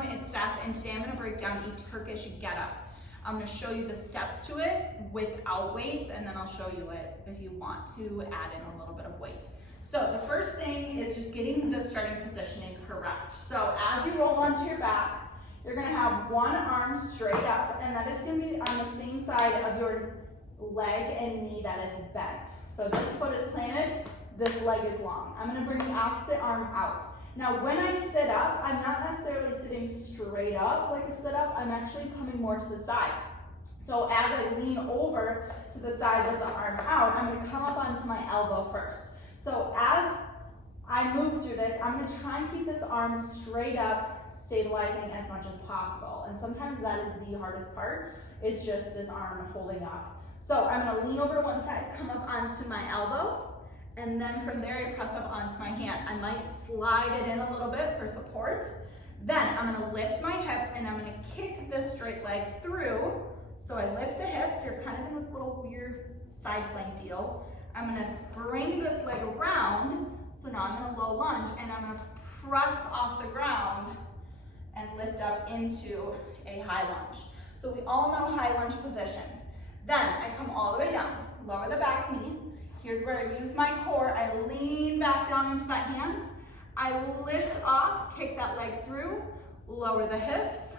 everyone, it's Steph, and today I'm going to break down a Turkish Get Up. I'm going to show you the steps to it without weights, and then I'll show you it if you want to add in a little bit of weight. So the first thing is just getting the starting positioning correct. So as you roll onto your back, you're going to have one arm straight up, and that is going to be on the same side of your leg and knee that is bent. So this foot is planted, this leg is long. I'm going to bring the opposite arm out. Now when I sit up, I'm not necessarily sitting straight up like a sit up, I'm actually coming more to the side. So as I lean over to the side with the arm out, I'm going to come up onto my elbow first. So as I move through this, I'm going to try and keep this arm straight up, stabilizing as much as possible. And sometimes that is the hardest part, is just this arm holding up. So I'm going to lean over to one side, come up onto my elbow, and then from there I press up onto my hand. I might slide it in a little bit for support. Then I'm going to lift my hips and I'm going to kick this straight leg through. So I lift the hips, you're kind of in this little weird side plank deal. I'm going to bring this leg around, so now I'm going to low lunge, and I'm going to press off the ground and lift up into a high lunge. So we all know high lunge position. Then I come all the way down, lower the back knee. Here's where I use my core. I lean back down into that hand. I lift off, kick that leg through, lower the hips,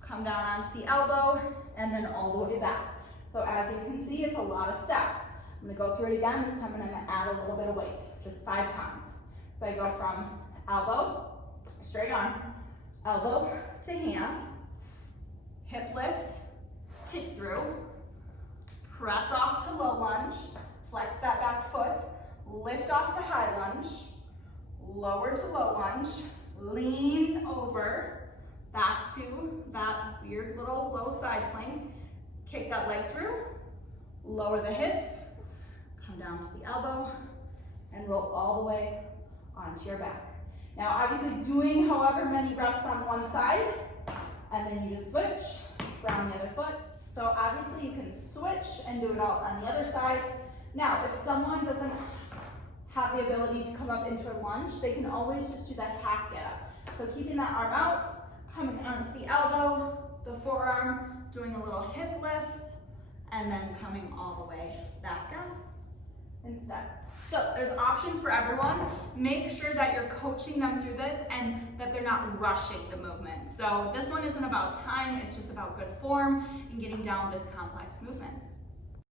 come down onto the elbow, and then all the way back. So as you can see, it's a lot of steps. I'm gonna go through it again. This time I'm gonna add a little bit of weight, just 5 pounds. So I go from elbow, straight on, elbow to hand, hip lift, kick through, press off to low lunge, flex that back foot, lift off to high lunge, lower to low lunge, lean over, back to that weird little low side plank, kick that leg through, lower the hips, come down to the elbow, and roll all the way onto your back. Now obviously doing however many reps on one side, and then you just switch, ground the other foot. So obviously you can switch and do it all on the other side. Now, if someone doesn't have the ability to come up into a lunge, they can always just do that half get up. So keeping that arm out, coming onto the elbow, the forearm, doing a little hip lift, and then coming all the way back down instead. So there's options for everyone. Make sure that you're coaching them through this and that they're not rushing the movement. So this one isn't about time, it's just about good form and getting down this complex movement.